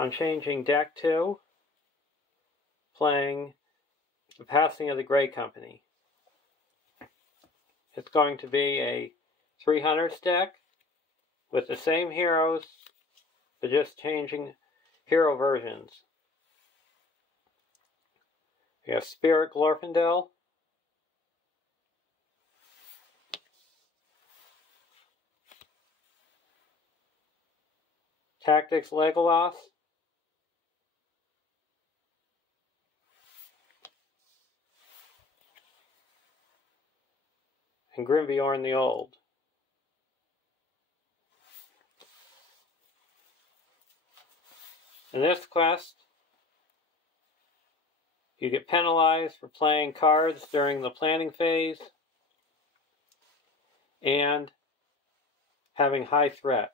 I'm changing deck 2, playing The Passing of the Grey Company. It's going to be a 300 deck with the same heroes, but just changing hero versions. We have Spirit Glorfindel, Tactics Legolas, and Grimbeorn the Old. In this quest, you get penalized for playing cards during the planning phase and having high threat.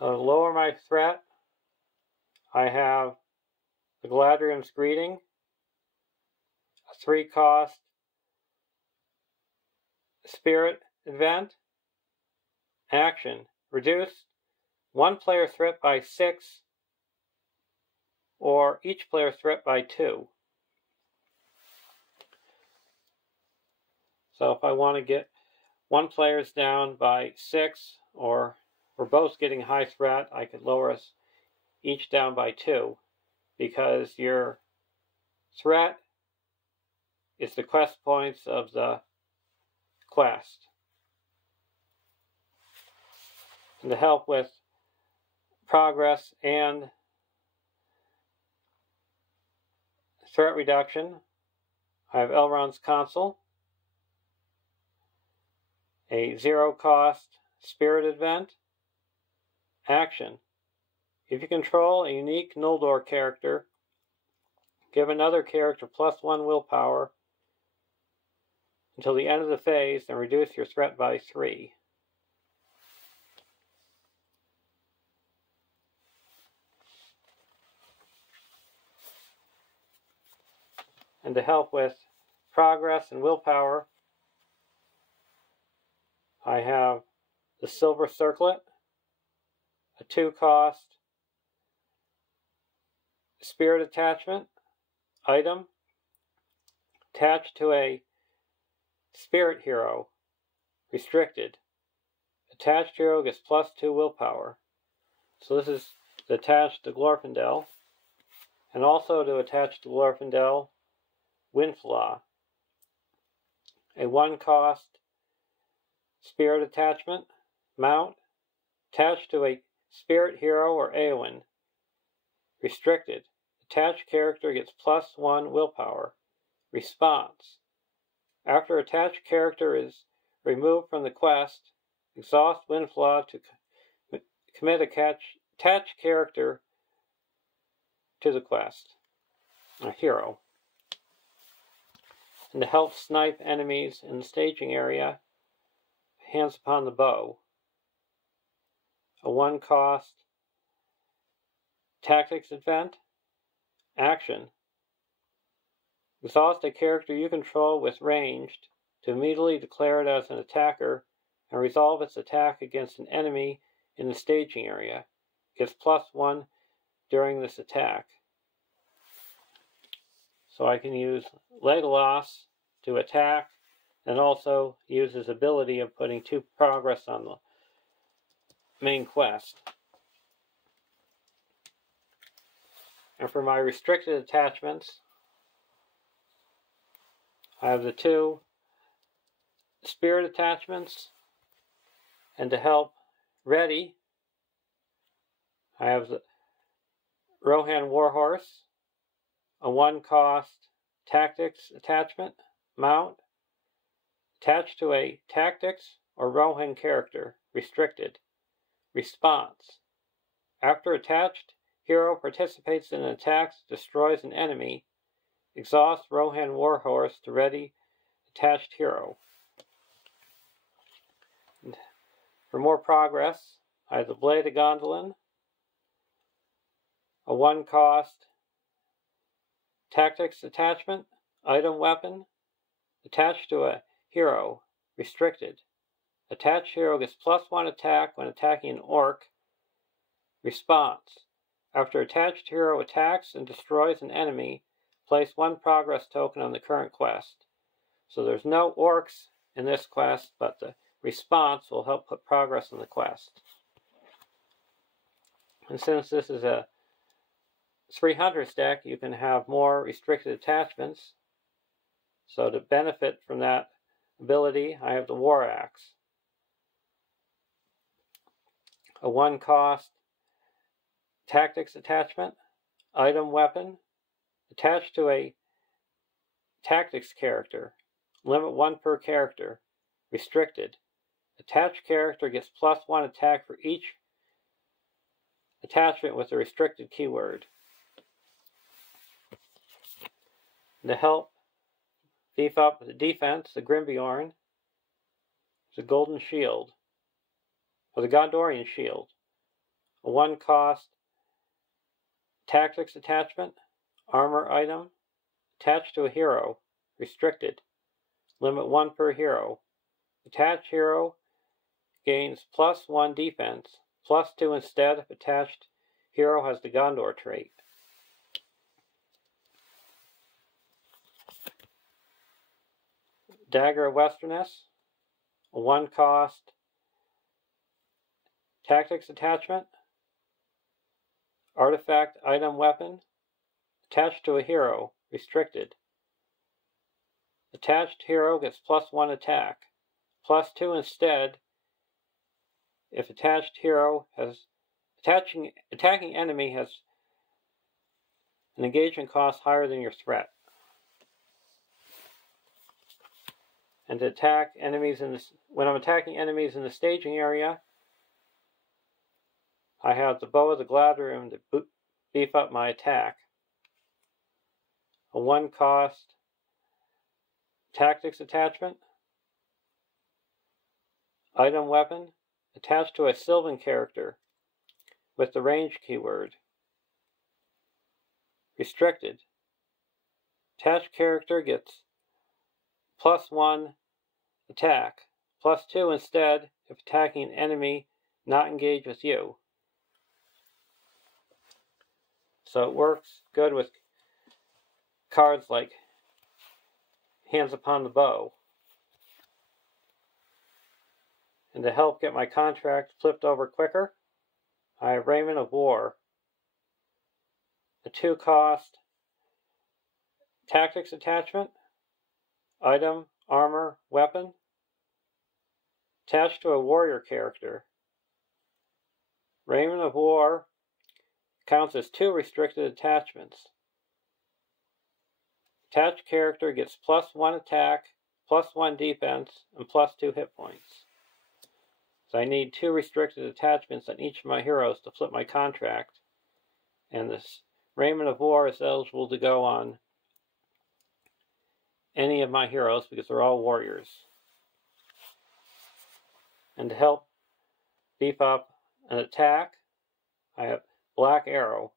To lower my threat, I have the Galadriel's Greeting, a 3-cost Spirit event. Action: reduce one player's threat by 6 or each player's threat by 2. So if I want to get one player's down by 6, or we're both getting high threat, I could lower us each down by 2, because your threat is the quest points of the quest. And to help with progress and threat reduction, I have Elrond's Council, a 0-cost Spirit event. Action: if you control a unique Noldor character, give another character +1 willpower until the end of the phase, and reduce your threat by 3. And to help with progress and willpower, I have the Silver Circlet, a 2-cost Spirit attachment item attached to a Spirit hero, restricted. Attached hero gets +2 willpower. So this is attached to Glorfindel, and also to attach to Glorfindel, Windflaw, a 1-cost Spirit attachment mount attached to a Spirit hero or Eowyn, restricted. Attached character gets +1 willpower. Response: after attached character is removed from the quest, exhaust Windflaw to commit attached character to the quest, a hero. And to help snipe enemies in the staging area, Hands Upon the Bow, a 1-cost Tactics event. Action: exhaust a character you control with ranged to immediately declare it as an attacker and resolve its attack against an enemy in the staging area. Gets +1 during this attack. So I can use Legolas to attack, and also use his ability of putting 2 progress on the main quest. And for my restricted attachments, I have the 2 Spirit attachments, and to help ready, I have the Rohan Warhorse, a 1-cost Tactics attachment mount attached to a Tactics or Rohan character, restricted. Response: after attached hero participates in an attack that destroys an enemy, exhaust Rohan Warhorse to ready attached hero. And for more progress, I have the Blade of Gondolin, a 1-cost Tactics attachment item weapon attached to a hero, restricted. Attached hero gets +1 attack when attacking an orc. Response. After attached hero attacks and destroys an enemy, place 1 progress token on the current quest. So there's no orcs in this quest, but the response will help put progress on the quest. And since this is a 300 deck, you can have more restricted attachments. So to benefit from that ability, I have the War Axe. A 1-cost tactics attachment, item weapon, attached to a tactics character, limit 1 per character, restricted. Attached character gets +1 attack for each attachment with a restricted keyword. To help beef up the defense, the Grimbjorn is a golden shield, or the Gondorian shield. A 1-cost tactics attachment, armor item, attached to a hero, restricted. Limit 1 per hero. Attached hero gains +1 defense, +2 instead if attached hero has the Gondor trait. Dagger of Westerness, a 1-cost tactics attachment, artifact item weapon, attached to a hero, restricted. Attached hero gets +1 attack, +2 instead if attached hero has attacking enemy has an engagement cost higher than your threat. And to attack enemies when I'm attacking enemies in the staging area, I have the Bow of the Gladroom to beef up my attack. A 1-cost tactics attachment, item weapon, attached to a Sylvan character with the range keyword. Restricted. Attached character gets +1 attack, +2 instead if attacking an enemy not engaged with you. So it works good with cards like Hands Upon the Bow. And to help get my contract flipped over quicker, I have Raiment of War, a 2-cost tactics attachment, item, armor, weapon, attached to a warrior character. Raiment of War counts as 2 restricted attachments. Attached character gets +1 attack, +1 defense, and +2 hit points. So I need 2 restricted attachments on each of my heroes to flip my contract. And this Raiment of War is eligible to go on any of my heroes because they're all warriors. And to help beef up an attack, I have Black Arrow,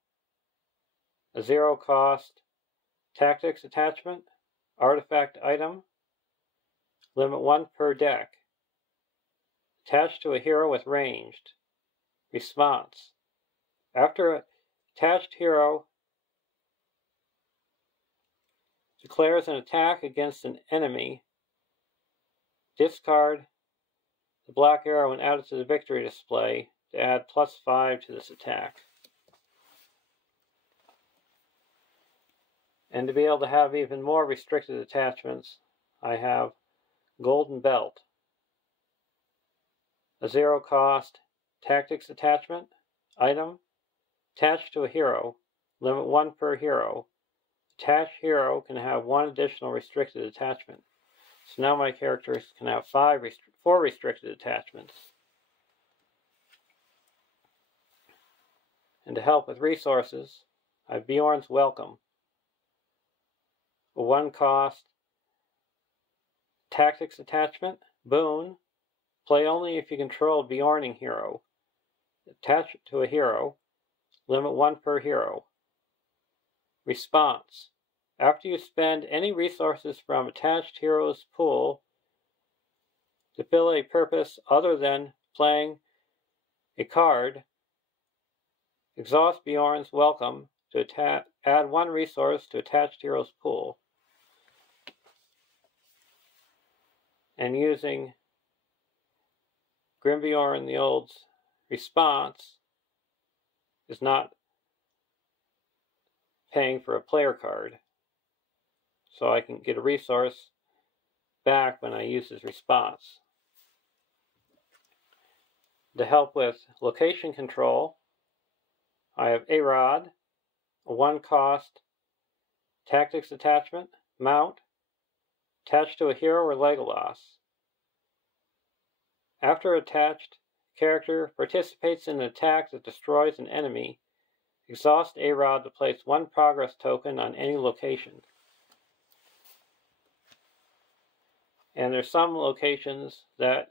a 0-cost tactics attachment, artifact item, limit 1 per deck, attached to a hero with ranged. Response. After an attached hero declares an attack against an enemy, discard the Black Arrow and add it to the victory display to add +5 to this attack. And to be able to have even more restricted attachments, I have Golden Belt, a 0-cost tactics attachment, item, attached to a hero, limit 1 per hero. Attached hero can have 1 additional restricted attachment. So now my characters can have 4 restricted attachments. And to help with resources, I have Bjorn's Welcome, a 1-cost tactics attachment, boon, play only if you control a Bjorning hero. Attach it to a hero, limit 1 per hero. Response. After you spend any resources from attached hero's pool to fill a purpose other than playing a card, exhaust Bjorn's welcome to add one resource to attached hero's pool. And using Grimbjorn the Old's response is not paying for a player card. So I can get a resource back when I use his response. To help with location control, I have A-Rod, a 1-cost tactics attachment, mount, attached to a hero or Legolas. After attached character participates in an attack that destroys an enemy, exhaust A-Rod to place 1 progress token on any location. And there's some locations that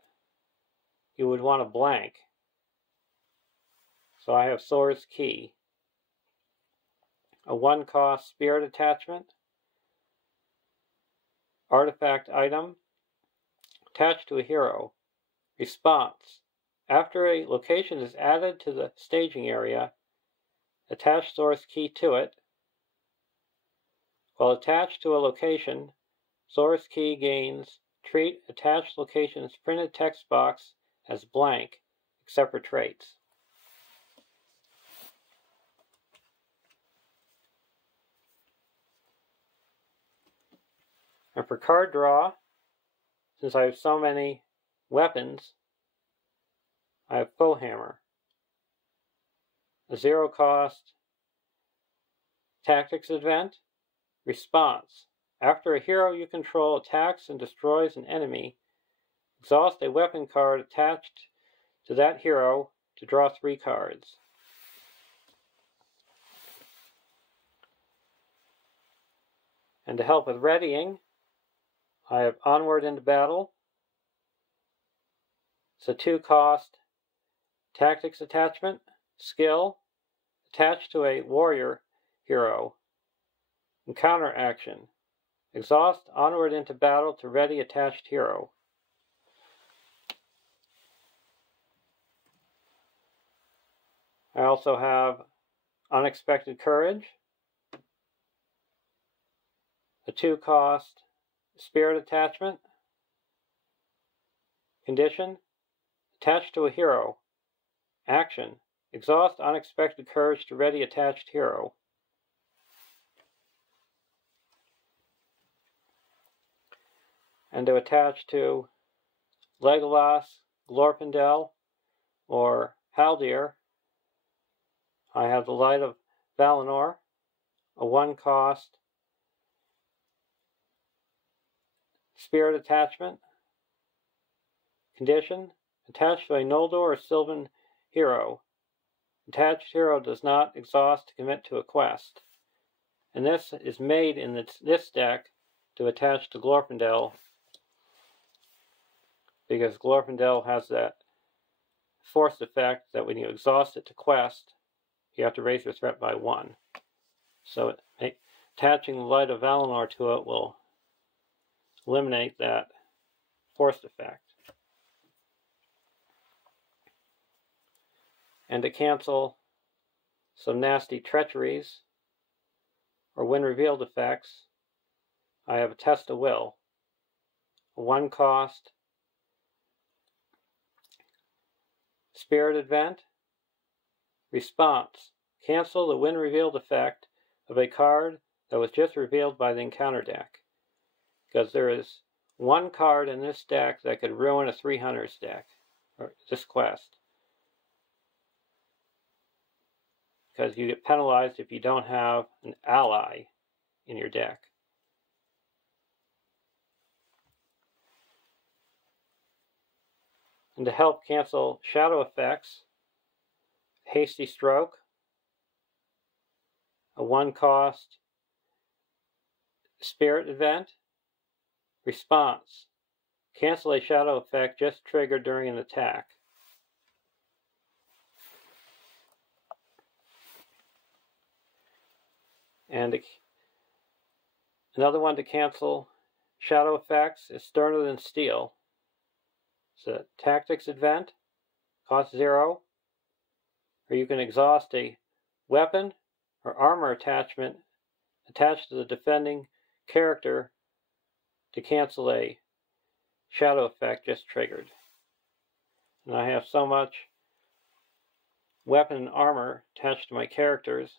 you would want to blank. So I have Sora's Key, a 1-cost spirit attachment, artifact item, attached to a hero. Response: after a location is added to the staging area, attach Sora's Key to it. While attached to a location, Sora's Key gains treat attached location's printed text box as blank, except for traits. And for card draw, since I have so many weapons, I have Foehammer, a 0-cost tactics event. Response: after a hero you control attacks and destroys an enemy, exhaust a weapon card attached to that hero to draw 3 cards. And to help with readying, I have Onward into Battle. It's a 2-cost tactics attachment, skill, attached to a warrior hero. Encounter action: exhaust Onward into Battle to ready attached hero. I also have Unexpected Courage, a 2-cost spirit attachment. Condition: attached to a hero. Action: exhaust Unexpected Courage to ready attached hero. And to attach to Legolas, Glorfindel, or Haldir, I have the Light of Valinor, a 1-cost spirit attachment. Condition: attached to a Noldor or Sylvan hero. Attached hero does not exhaust to commit to a quest. And this is made in this deck to attach to Glorfindel, because Glorfindel has that force effect that when you exhaust it to quest, you have to raise your threat by 1. So attaching the Light of Valinor to it will eliminate that force effect. And to cancel some nasty treacheries or when revealed effects, I have a Test of Will, a 1-cost spirit event. Response: cancel the when revealed effect of a card that was just revealed by the encounter deck, because there is 1 card in this deck that could ruin a 3 Hunters deck, or this quest, because you get penalized if you don't have an ally in your deck. And to help cancel shadow effects, Hasty Stroke, a 1-cost spirit event. Response: cancel a shadow effect just triggered during an attack. And another one to cancel shadow effects is Sterner Than Steel, It's a tactics event, cost 0, or you can exhaust a weapon or armor attachment attached to the defending character to cancel a shadow effect just triggered. And I have so much weapon and armor attached to my characters.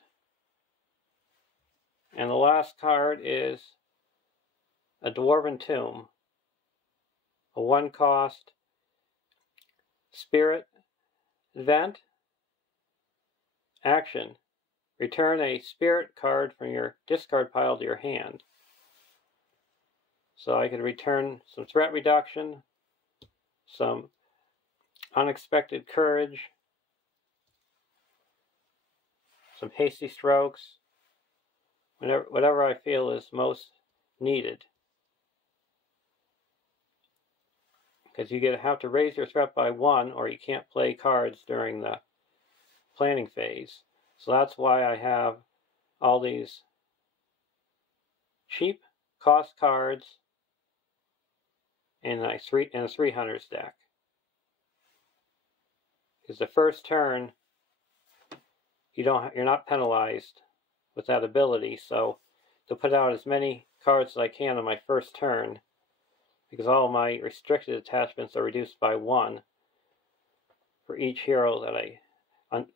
And the last card is a Dwarven Tomb, a 1-cost spirit event. Action: return a spirit card from your discard pile to your hand. So I could return some threat reduction, some unexpected courage, some hasty strokes, whatever I feel is most needed. Because you have to raise your threat by 1 or you can't play cards during the planning phase. So that's why I have all these cheap cost cards in a 300s deck. Because the first turn you're not penalized with that ability, so to put out as many cards as I can on my first turn, because all my restricted attachments are reduced by 1 for each hero that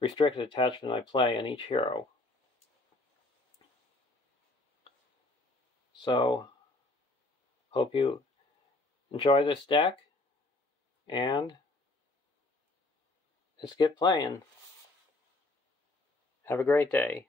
restricted attachment I play on each hero. So, hope you enjoy this deck, and let's get playing. Have a great day.